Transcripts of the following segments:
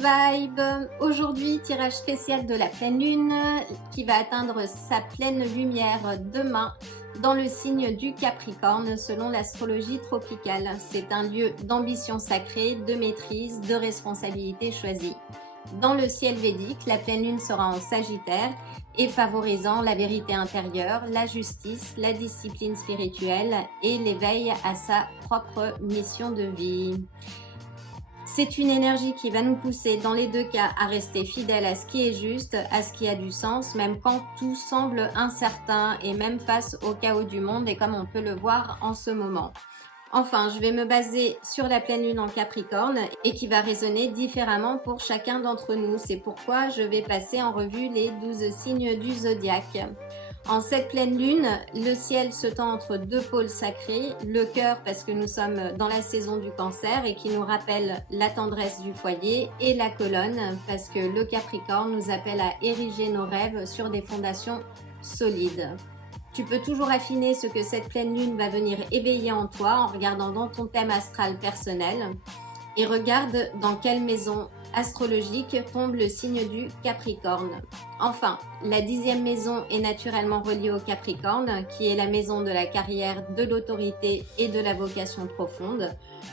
Vibe. Aujourd'hui, tirage spécial de la pleine lune qui va atteindre sa pleine lumière demain dans le signe du Capricorne selon l'astrologie tropicale. C'est un lieu d'ambition sacrée, de maîtrise, de responsabilité choisie. Dans le ciel védique, la pleine lune sera en Sagittaire et favorisant la vérité intérieure, la justice, la discipline spirituelle et l'éveil à sa propre mission de vie. C'est une énergie qui va nous pousser dans les deux cas à rester fidèles à ce qui est juste, à ce qui a du sens, même quand tout semble incertain et même face au chaos du monde et comme on peut le voir en ce moment. Enfin, je vais me baser sur la pleine lune en Capricorne et qui va résonner différemment pour chacun d'entre nous. C'est pourquoi je vais passer en revue les 12 signes du zodiaque. En cette pleine lune, le ciel se tend entre deux pôles sacrés, le cœur parce que nous sommes dans la saison du cancer et qui nous rappelle la tendresse du foyer, et la colonne parce que le Capricorne nous appelle à ériger nos rêves sur des fondations solides. Tu peux toujours affiner ce que cette pleine lune va venir éveiller en toi en regardant dans ton thème astral personnel et regarde dans quelle maison astrologique tombe le signe du Capricorne. Enfin, la 10e maison est naturellement reliée au Capricorne, qui est la maison de la carrière, de l'autorité et de la vocation profonde.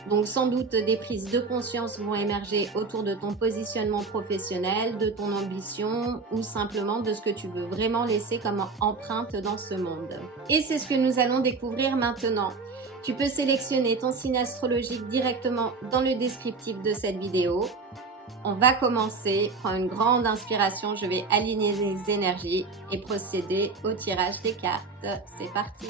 Donc sans doute des prises de conscience vont émerger autour de ton positionnement professionnel, de ton ambition ou simplement de ce que tu veux vraiment laisser comme empreinte dans ce monde. Et c'est ce que nous allons découvrir maintenant. Tu peux sélectionner ton signe astrologique directement dans le descriptif de cette vidéo. On va commencer, prends une grande inspiration, je vais aligner les énergies et procéder au tirage des cartes. C'est parti!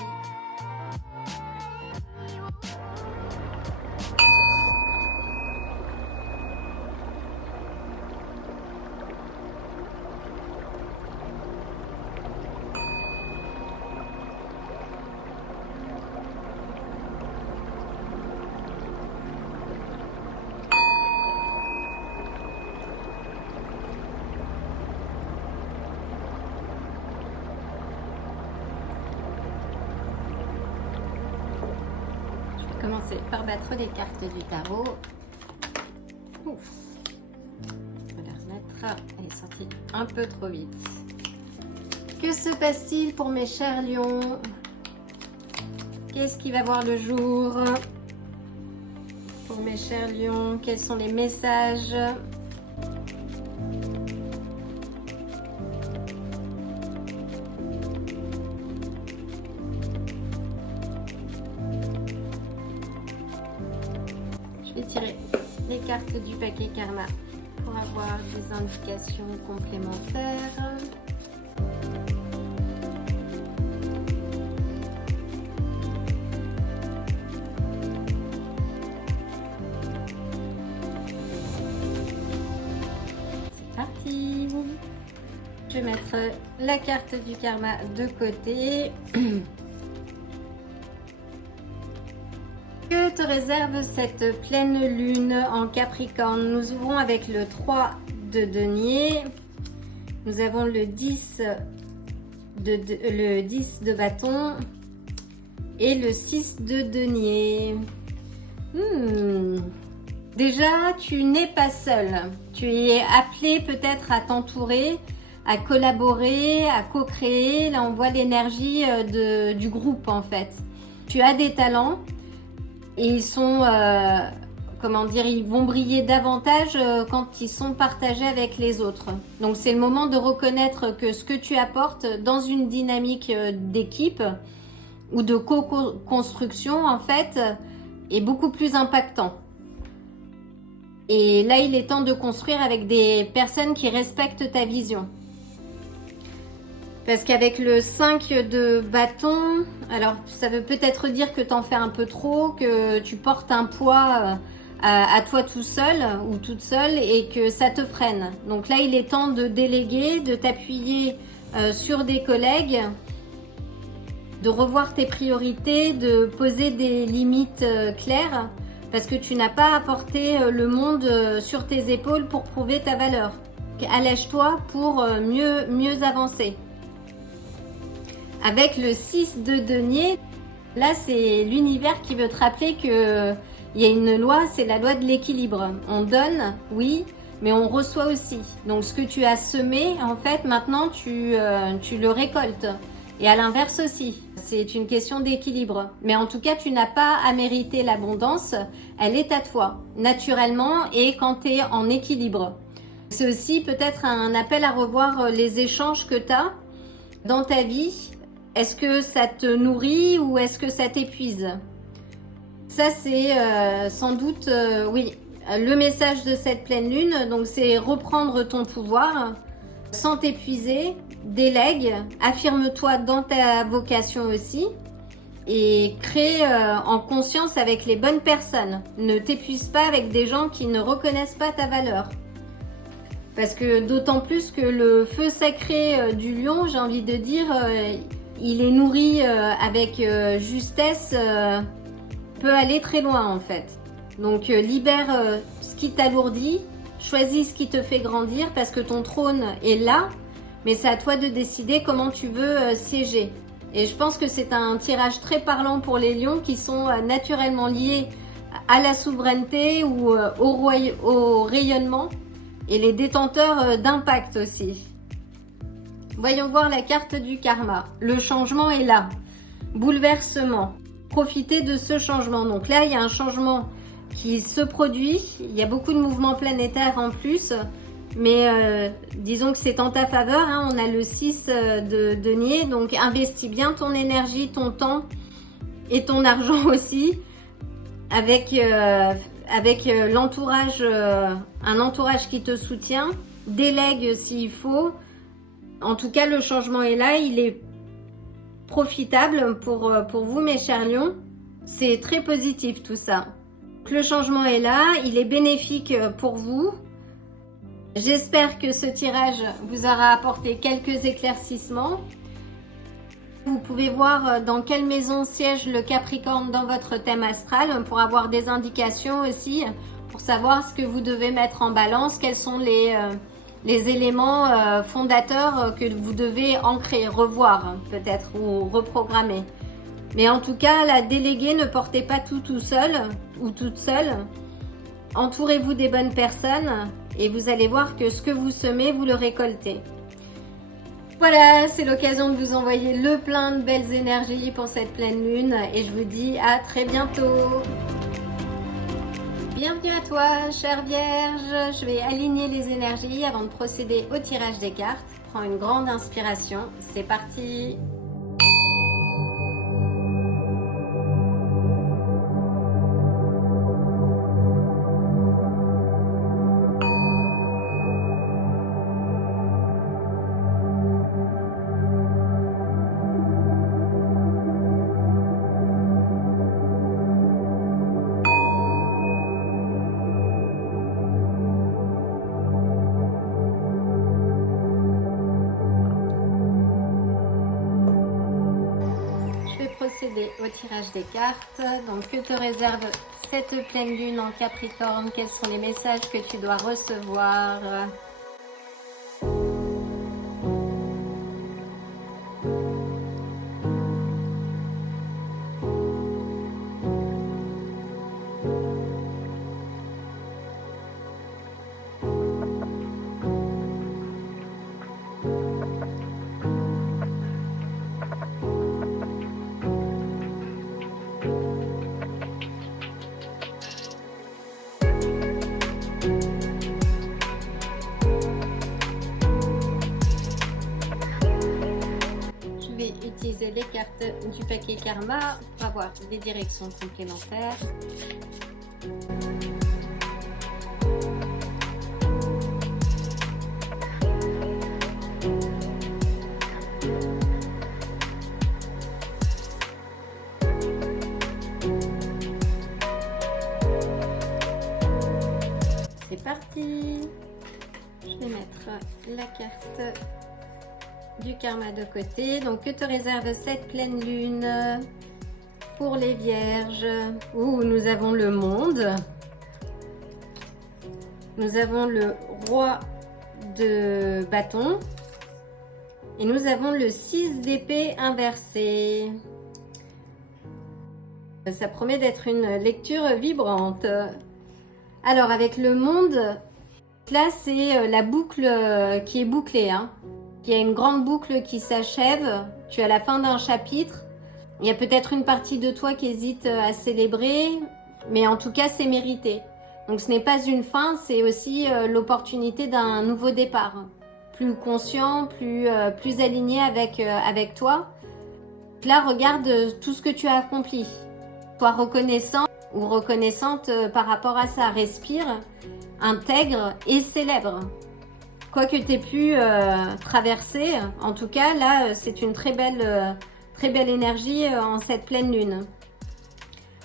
Commencer par battre les cartes du tarot. Ouf. Je vais la remettre. Elle est sortie un peu trop vite. Que se passe-t-il pour mes chers lions? Qu'est-ce qui va voir le jour pour mes chers lions? Quels sont les messages? Je vais tirer les cartes du paquet Karma pour avoir des indications complémentaires. C'est parti! Je vais mettre la carte du Karma de côté. Que te réserve cette pleine lune en Capricorne? Nous ouvrons avec le 3 de denier. Nous avons le 10 de bâton et le 6 de denier. Déjà, tu n'es pas seul. Tu es appelé peut-être à t'entourer, à collaborer, à co-créer. Là, on voit l'énergie du groupe en fait. Tu as des talents. Et ils sont, comment dire, ils vont briller davantage quand ils sont partagés avec les autres. Donc c'est le moment de reconnaître que ce que tu apportes dans une dynamique d'équipe ou de co-construction en fait est beaucoup plus impactant. Et là il est temps de construire avec des personnes qui respectent ta vision. Parce qu'avec le 5 de bâton, alors ça veut peut-être dire que tu en fais un peu trop, que tu portes un poids à toi tout seul ou toute seule et que ça te freine. Donc là, il est temps de déléguer, de t'appuyer sur des collègues, de revoir tes priorités, de poser des limites claires parce que tu n'as pas apporté le monde sur tes épaules pour prouver ta valeur. Allège-toi pour mieux avancer. Avec le 6 de denier, là c'est l'univers qui veut te rappeler qu'il y a une loi, c'est la loi de l'équilibre. On donne, oui, mais on reçoit aussi. Donc ce que tu as semé, en fait, maintenant tu le récoltes. Et à l'inverse aussi, c'est une question d'équilibre. Mais en tout cas, tu n'as pas à mériter l'abondance, elle est à toi, naturellement, et quand tu es en équilibre. C'est aussi peut-être un appel à revoir les échanges que tu as dans ta vie. Est-ce que ça te nourrit ou est-ce que ça t'épuise? Ça, c'est sans doute, oui, le message de cette pleine lune. Donc, c'est reprendre ton pouvoir sans t'épuiser, délègue, affirme-toi dans ta vocation aussi et crée en conscience avec les bonnes personnes. Ne t'épuise pas avec des gens qui ne reconnaissent pas ta valeur. Parce que d'autant plus que le feu sacré du lion, j'ai envie de dire, il est nourri avec justesse, peut aller très loin en fait. Donc libère ce qui t'alourdit, choisis ce qui te fait grandir parce que ton trône est là, mais c'est à toi de décider comment tu veux siéger. Et je pense que c'est un tirage très parlant pour les lions qui sont naturellement liés à la souveraineté ou au rayonnement et les détenteurs d'impact aussi. Voyons voir la carte du karma. Le changement est là. Bouleversement. Profitez de ce changement. Donc là, il y a un changement qui se produit. Il y a beaucoup de mouvements planétaires en plus. Mais disons que c'est en ta faveur. Hein. On a le 6 de denier. Donc investis bien ton énergie, ton temps et ton argent aussi. Avec l'entourage, un entourage qui te soutient. Délègue s'il faut. En tout cas, le changement est là. Il est profitable pour vous, mes chers lions. C'est très positif tout ça. Le changement est là, il est bénéfique pour vous. J'espère que ce tirage vous aura apporté quelques éclaircissements. Vous pouvez voir dans quelle maison siège le Capricorne dans votre thème astral pour avoir des indications aussi, pour savoir ce que vous devez mettre en balance, quels sont les éléments fondateurs que vous devez ancrer, revoir peut-être ou reprogrammer. Mais en tout cas, la déléguée, ne portez pas tout seul ou toute seule. Entourez-vous des bonnes personnes et vous allez voir que ce que vous semez, vous le récoltez. Voilà, c'est l'occasion de vous envoyer le plein de belles énergies pour cette pleine lune et je vous dis à très bientôt. Bienvenue à toi, chère Vierge. Je vais aligner les énergies avant de procéder au tirage des cartes. Prends une grande inspiration. C'est parti. Procéder au tirage des cartes. Donc, que te réserve cette pleine lune en Capricorne? Quels sont les messages que tu dois recevoir? Utiliser les cartes du paquet Karma pour avoir des directions complémentaires. C'est parti. Je vais mettre la carte du karma de côté. Donc, que te réserve cette pleine lune pour les vierges? Ouh, nous avons le monde. Nous avons le roi de bâton. Et nous avons le 6 d'épée inversé. Ça promet d'être une lecture vibrante. Alors, avec le monde, Là, c'est la boucle qui est bouclée, hein. Il y a une grande boucle qui s'achève. Tu es à la fin d'un chapitre. Il y a peut-être une partie de toi qui hésite à célébrer, mais en tout cas, c'est mérité. Donc, ce n'est pas une fin, c'est aussi l'opportunité d'un nouveau départ. Plus conscient, plus aligné avec toi. Là, regarde tout ce que tu as accompli. Sois reconnaissant ou reconnaissante par rapport à ça. Respire, intègre et célèbre. Quoi que tu aies pu traverser, en tout cas, là, c'est une très belle énergie en cette pleine lune.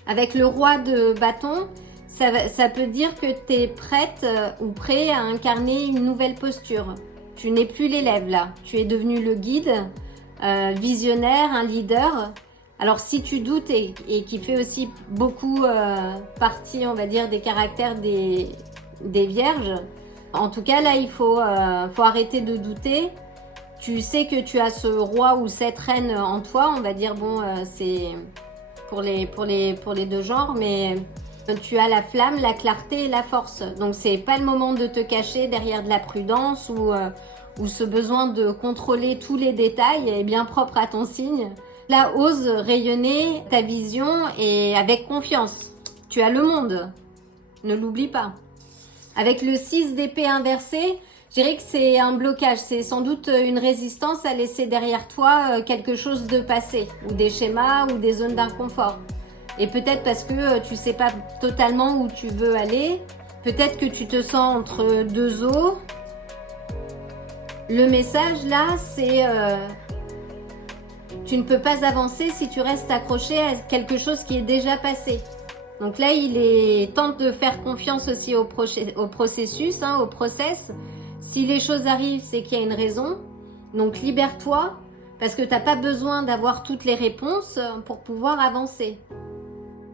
Avec le roi de bâton, ça peut dire que tu es prête ou prêt à incarner une nouvelle posture. Tu n'es plus l'élève là, tu es devenu le guide, visionnaire, un leader. Alors si tu doutes et qui fait aussi beaucoup partie, on va dire, des caractères des vierges, en tout cas là il faut arrêter de douter. Tu sais que tu as ce roi ou cette reine en toi, on va dire, bon, c'est pour les deux genres, mais tu as la flamme, la clarté et la force. Donc c'est pas le moment de te cacher derrière de la prudence ou ce besoin de contrôler tous les détails est bien propre à ton signe. Là, ose rayonner ta vision et avec confiance. Tu as le monde, ne l'oublie pas. Avec le 6 d'épée inversé, je dirais que c'est un blocage, c'est sans doute une résistance à laisser derrière toi quelque chose de passé, ou des schémas, ou des zones d'inconfort. Et peut-être parce que tu sais pas totalement où tu veux aller, peut-être que tu te sens entre deux eaux. Le message là, c'est tu ne peux pas avancer si tu restes accroché à quelque chose qui est déjà passé. Donc là, il est temps de faire confiance aussi au processus, hein, au process. Si les choses arrivent, c'est qu'il y a une raison. Donc libère-toi, parce que tu n'as pas besoin d'avoir toutes les réponses pour pouvoir avancer.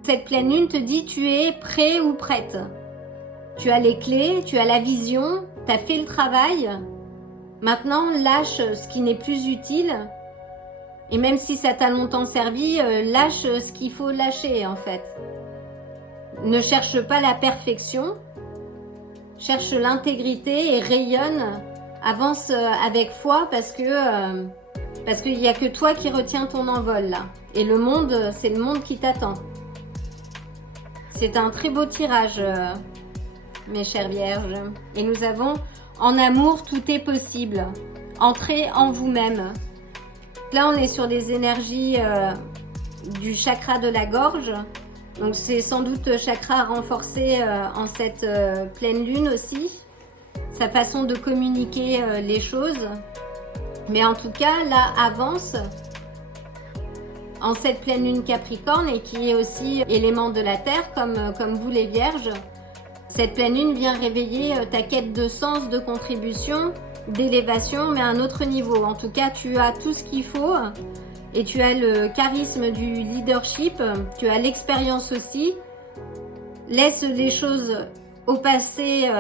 Cette pleine lune te dit tu es prêt ou prête. Tu as les clés, tu as la vision, tu as fait le travail. Maintenant, lâche ce qui n'est plus utile. Et même si ça t'a longtemps servi, lâche ce qu'il faut lâcher en fait. Ne cherche pas la perfection, cherche l'intégrité et rayonne, avance avec foi parce qu'il n'y a que toi qui retiens ton envol là. Et le monde, c'est le monde qui t'attend. C'est un très beau tirage, mes chères vierges. Et nous avons en amour, tout est possible. Entrez en vous-même. Là, on est sur des énergies du chakra de la gorge. Donc c'est sans doute chakra renforcé en cette pleine lune aussi, sa façon de communiquer les choses. Mais en tout cas, là, avance en cette pleine lune Capricorne et qui est aussi élément de la terre comme vous les vierges. Cette pleine lune vient réveiller ta quête de sens, de contribution, d'élévation, mais à un autre niveau. En tout cas, tu as tout ce qu'il faut. Et tu as le charisme du leadership, tu as l'expérience aussi. Laisse les choses au passé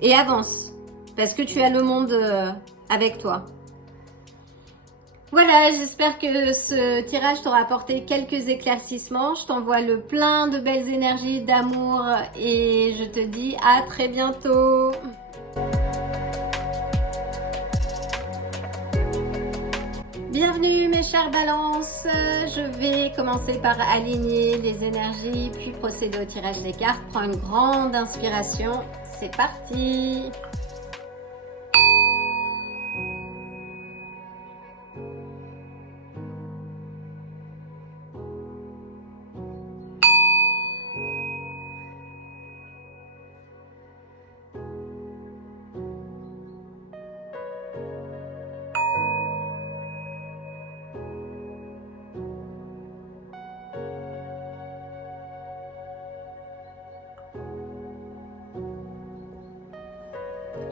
et avance. Parce que tu as le monde avec toi. Voilà, j'espère que ce tirage t'aura apporté quelques éclaircissements. Je t'envoie le plein de belles énergies, d'amour et je te dis à très bientôt. Bienvenue mes chères balances, je vais commencer par aligner les énergies puis procéder au tirage des cartes. Prends une grande inspiration, c'est parti.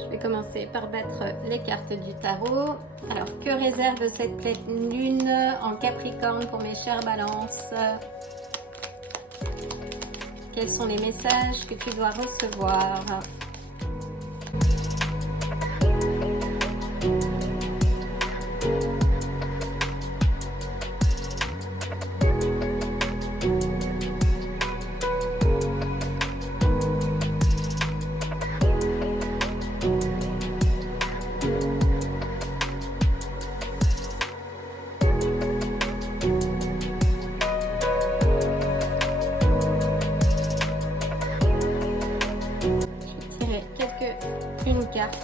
Je vais commencer par battre les cartes du tarot. Alors, que réserve cette pleine lune en Capricorne pour mes chères balances? Quels sont les messages que tu dois recevoir?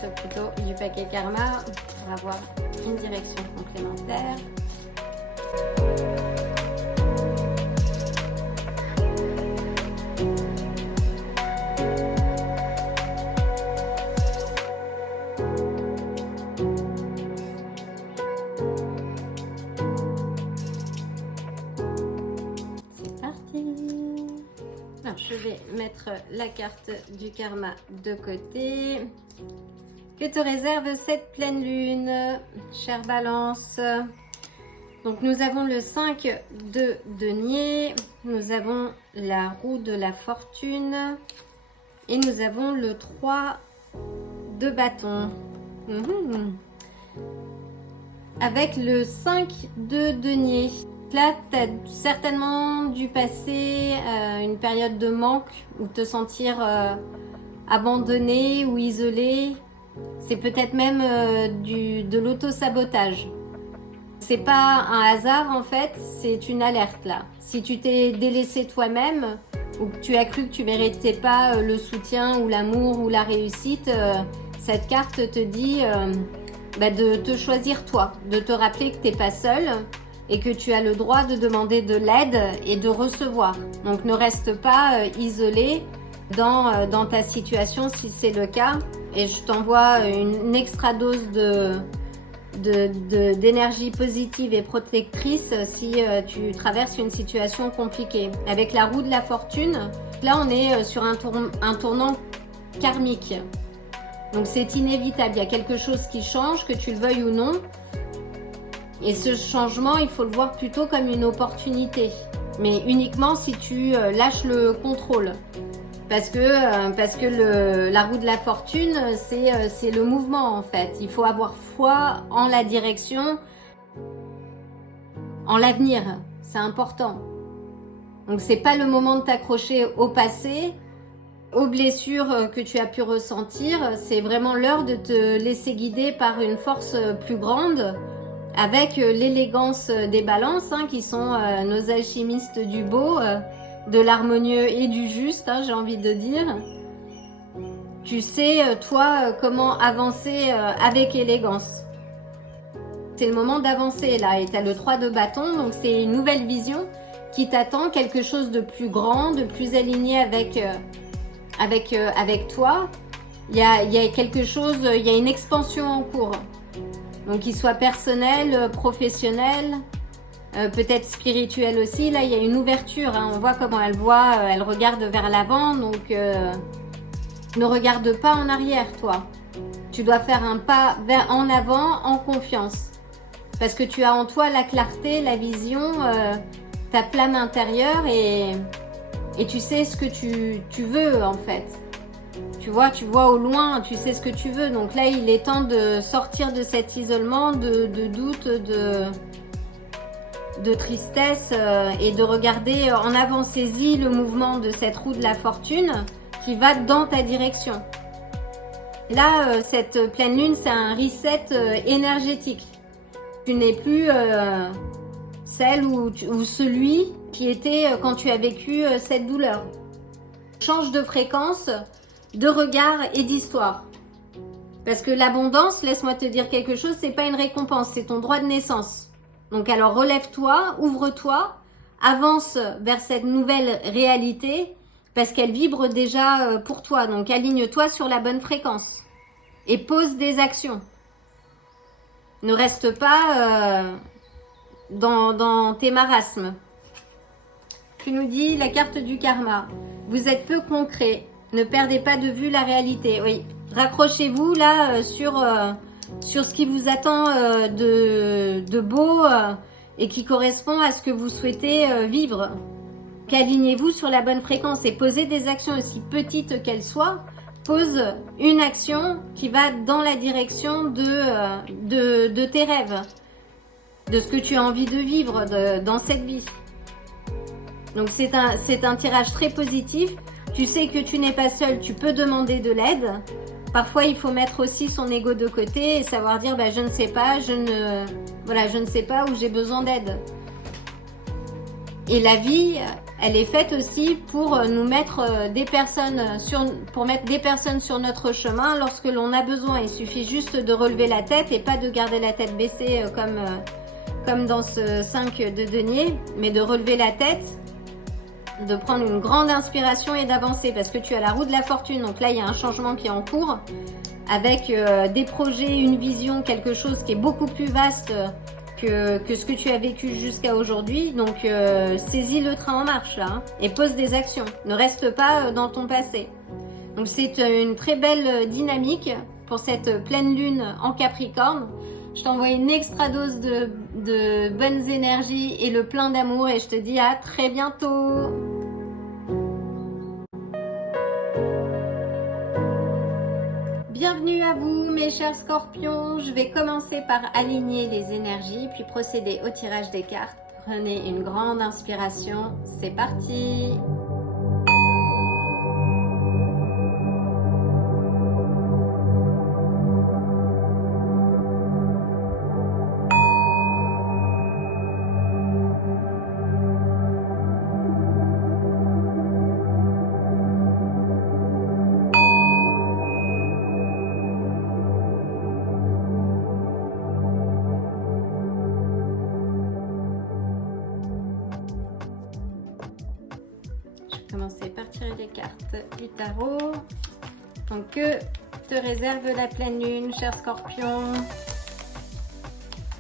carte plutôt du paquet karma pour avoir une direction complémentaire. C'est parti. Alors, je vais mettre la carte du karma de côté. Que te réserve cette pleine lune, chère Balance? Donc nous avons le 5 de denier, nous avons la roue de la fortune et nous avons le 3 de bâton. Avec le 5 de denier. Là, tu as certainement dû passer une période de manque ou te sentir abandonné ou isolé. C'est peut-être même de l'auto-sabotage. C'est pas un hasard en fait, c'est une alerte là. Si tu t'es délaissé toi-même ou que tu as cru que tu méritais pas le soutien ou l'amour ou la réussite, cette carte te dit de te choisir toi, de te rappeler que tu n'es pas seul et que tu as le droit de demander de l'aide et de recevoir. Donc ne reste pas isolé dans ta situation si c'est le cas. Et je t'envoie une extra dose d'énergie positive et protectrice si tu traverses une situation compliquée. Avec la roue de la fortune, là on est sur un tournant karmique. Donc c'est inévitable, il y a quelque chose qui change, que tu le veuilles ou non. Et ce changement, il faut le voir plutôt comme une opportunité. Mais uniquement si tu lâches le contrôle. Parce que la roue de la fortune, c'est le mouvement en fait. Il faut avoir foi en la direction, en l'avenir. C'est important. Donc c'est pas le moment de t'accrocher au passé, aux blessures que tu as pu ressentir. C'est vraiment l'heure de te laisser guider par une force plus grande, avec l'élégance des balances, qui sont nos alchimistes du beau, de l'harmonieux et du juste, j'ai envie de dire. Tu sais, toi, comment avancer avec élégance. C'est le moment d'avancer là, et tu as le 3 de bâton, donc c'est une nouvelle vision qui t'attend, quelque chose de plus grand, de plus aligné avec toi. Il y a quelque chose, il y a une expansion en cours. Donc qu'il soit personnel, professionnel, peut-être spirituel aussi. Là, il y a une ouverture. On voit comment elle regarde vers l'avant. Donc, ne regarde pas en arrière, toi. Tu dois faire un pas en avant, en confiance. Parce que tu as en toi la clarté, la vision, ta flamme intérieure et tu sais ce que tu veux, en fait. Tu vois au loin, tu sais ce que tu veux. Donc là, il est temps de sortir de cet isolement, de doute, de tristesse et de regarder en avant. Saisis le mouvement de cette roue de la fortune qui va dans ta direction. Là, cette pleine lune, c'est un reset énergétique. Tu n'es plus celle ou celui qui était quand tu as vécu cette douleur. Change de fréquence, de regard et d'histoire. Parce que l'abondance, laisse-moi te dire quelque chose, c'est pas une récompense, c'est ton droit de naissance. Donc alors relève-toi, ouvre-toi, avance vers cette nouvelle réalité parce qu'elle vibre déjà pour toi. Donc aligne-toi sur la bonne fréquence et pose des actions. Ne reste pas dans tes marasmes. Tu nous dis la carte du karma. Vous êtes peu concret. Ne perdez pas de vue la réalité. Oui, raccrochez-vous là sur ce qui vous attend de beau et qui correspond à ce que vous souhaitez vivre. Alignez-vous sur la bonne fréquence et posez des actions aussi petites qu'elles soient. Pose une action qui va dans la direction de tes rêves, de ce que tu as envie de vivre dans cette vie. Donc c'est un tirage très positif. Tu sais que tu n'es pas seul, tu peux demander de l'aide. Parfois, il faut mettre aussi son ego de côté et savoir dire je ne sais pas, je ne sais pas où j'ai besoin d'aide. Et la vie, elle est faite aussi pour nous mettre pour mettre des personnes sur notre chemin lorsque l'on a besoin. Il suffit juste de relever la tête et pas de garder la tête baissée comme dans ce 5 de denier, mais de relever la tête, de prendre une grande inspiration et d'avancer parce que tu as la roue de la fortune. Donc là, il y a un changement qui est en cours avec des projets, une vision, quelque chose qui est beaucoup plus vaste que ce que tu as vécu jusqu'à aujourd'hui. Donc saisis le train en marche là, hein, et pose des actions. Ne reste pas dans ton passé. Donc c'est une très belle dynamique pour cette pleine lune en Capricorne. Je t'envoie une extra dose de bonnes énergies et le plein d'amour et je te dis à très bientôt. Bienvenue à vous mes chers scorpions. Je vais commencer par aligner les énergies puis procéder au tirage des cartes. Prenez une grande inspiration, c'est parti. Commencer par tirer les cartes du tarot. Donc que te réserve la pleine lune, cher scorpion?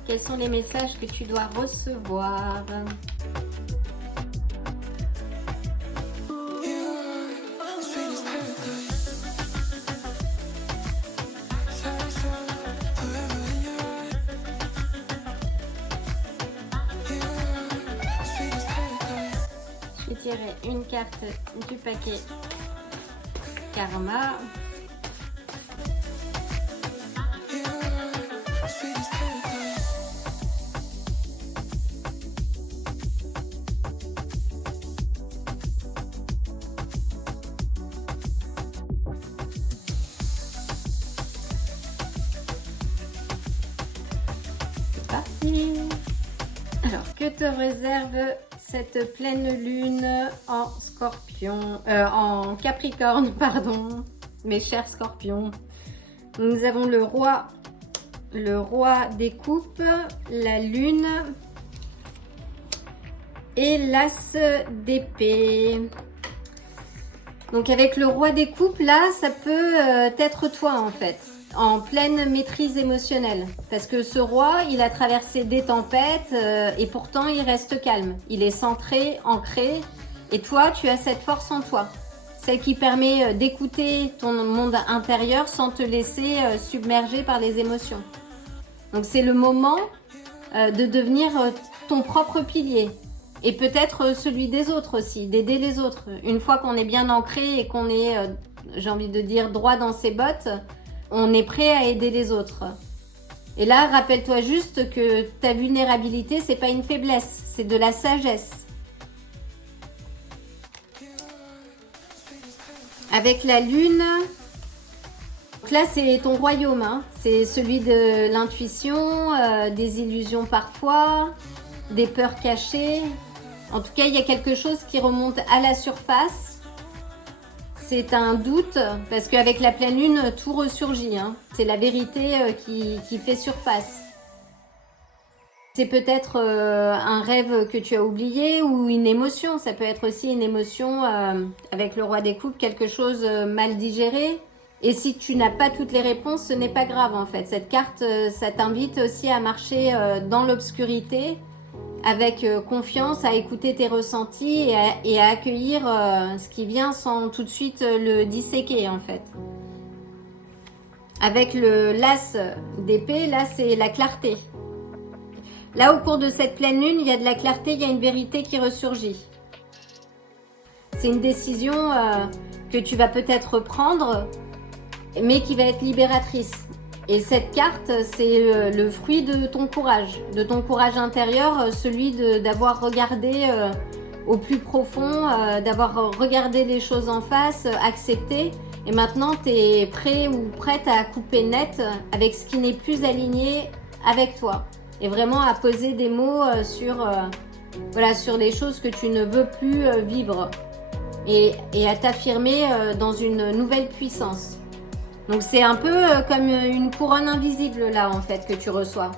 Quels sont les messages que tu dois recevoir? Je vais tirer une carte du paquet Karma. C'est parti. Alors, que te réserve cette pleine lune en scorpion, en capricorne, pardon, mes chers scorpions? Nous avons le roi des coupes, la lune et l'as d'épée. Donc avec le roi des coupes, là, ça peut être toi en fait, en pleine maîtrise émotionnelle. Parce que ce roi, il a traversé des tempêtes et pourtant il reste calme. Il est centré, ancré. Et toi, tu as cette force en toi. Celle qui permet d'écouter ton monde intérieur sans te laisser submerger par les émotions. Donc c'est le moment de devenir ton propre pilier. Et peut-être celui des autres aussi, d'aider les autres. Une fois qu'on est bien ancré et qu'on est, j'ai envie de dire, droit dans ses bottes, on est prêt à aider les autres. Et là, rappelle-toi juste que ta vulnérabilité, c'est pas une faiblesse, c'est de la sagesse. Avec la lune, donc là c'est ton royaume, hein. C'est celui de l'intuition, des illusions parfois, des peurs cachées. En tout cas, il y a quelque chose qui remonte à la surface. C'est un doute, parce qu'avec la pleine lune, tout ressurgit, hein. C'est la vérité qui fait surface. C'est peut-être un rêve que tu as oublié ou une émotion. Ça peut être aussi une émotion avec le roi des coupes, quelque chose mal digéré. Et si tu n'as pas toutes les réponses, ce n'est pas grave en fait. Cette carte, ça t'invite aussi à marcher dans l'obscurité avec confiance, à écouter tes ressentis et à accueillir ce qui vient sans tout de suite le disséquer en fait. Avec l'as d'épée, là c'est la clarté. Là, au cours de cette pleine lune, il y a de la clarté, il y a une vérité qui ressurgit. C'est une décision que tu vas peut-être prendre, mais qui va être libératrice. Et cette carte, c'est le fruit de ton courage intérieur, celui d'avoir regardé au plus profond, d'avoir regardé les choses en face, accepté. Et maintenant, tu es prêt ou prête à couper net avec ce qui n'est plus aligné avec toi. Et vraiment à poser des mots sur voilà, sur les choses que tu ne veux plus vivre et à t'affirmer dans une nouvelle puissance. Donc c'est un peu comme une couronne invisible là en fait que tu reçois.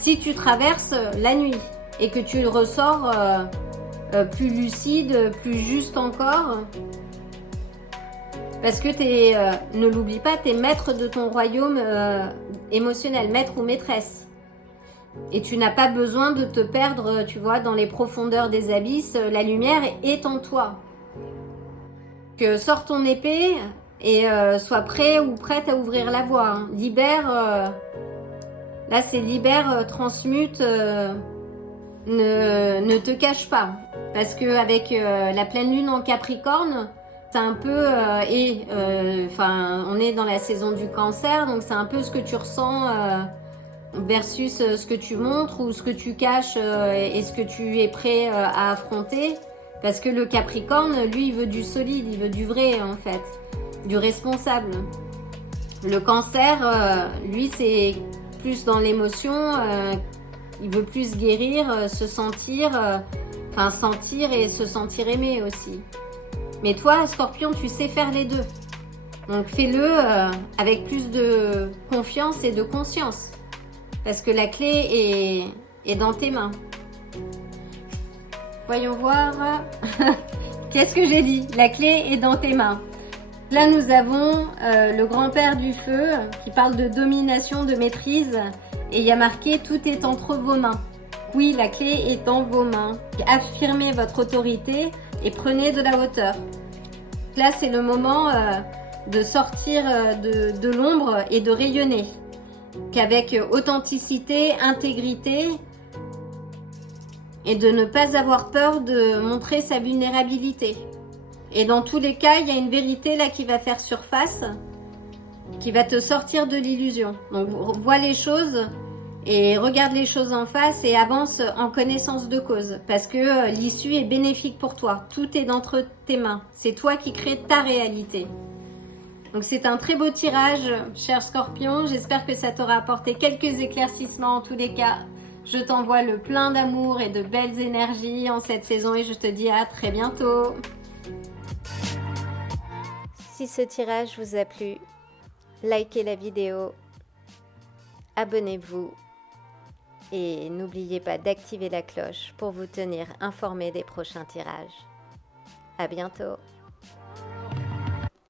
Si tu traverses la nuit et que tu ressors plus lucide, plus juste encore, parce que ne l'oublie pas, tu es maître de ton royaume émotionnel, maître ou maîtresse. Et tu n'as pas besoin de te perdre, tu vois, dans les profondeurs des abysses. La lumière est en toi. Que sors ton épée et sois prêt ou prête à ouvrir la voie. Hein. Libère, là c'est libère, transmute, ne te cache pas. Parce que avec la pleine lune en Capricorne, c'est un peu, on est dans la saison du Cancer, donc c'est un peu ce que tu ressens versus ce que tu montres ou ce que tu caches et ce que tu es prêt à affronter. Parce que le Capricorne, lui, il veut du solide, il veut du vrai en fait, du responsable. Le Cancer, lui, c'est plus dans l'émotion, il veut plus guérir, se sentir, sentir et se sentir aimé aussi. Mais toi, Scorpion, tu sais faire les deux. Donc fais-le avec plus de confiance et de conscience. Parce que la clé est dans tes mains. Voyons voir. Qu'est-ce que j'ai dit? La clé est dans tes mains. Là, nous avons le grand-père du feu qui parle de domination, de maîtrise. Et il y a marqué « Tout est entre vos mains ». Oui, la clé est dans vos mains. Affirmez votre autorité et prenez de la hauteur. Là, c'est le moment de sortir de l'ombre et de rayonner. Qu'avec authenticité, intégrité, et de ne pas avoir peur de montrer sa vulnérabilité. Et dans tous les cas, il y a une vérité là qui va faire surface, qui va te sortir de l'illusion. Donc vois les choses et regarde les choses en face et avance en connaissance de cause. Parce que l'issue est bénéfique pour toi. Tout est d'entre tes mains. C'est toi qui crées ta réalité. Donc c'est un très beau tirage, cher Scorpion. J'espère que ça t'aura apporté quelques éclaircissements en tous les cas. Je t'envoie le plein d'amour et de belles énergies en cette saison et je te dis à très bientôt. Si ce tirage vous a plu, likez la vidéo, abonnez-vous et n'oubliez pas d'activer la cloche pour vous tenir informé des prochains tirages. À bientôt.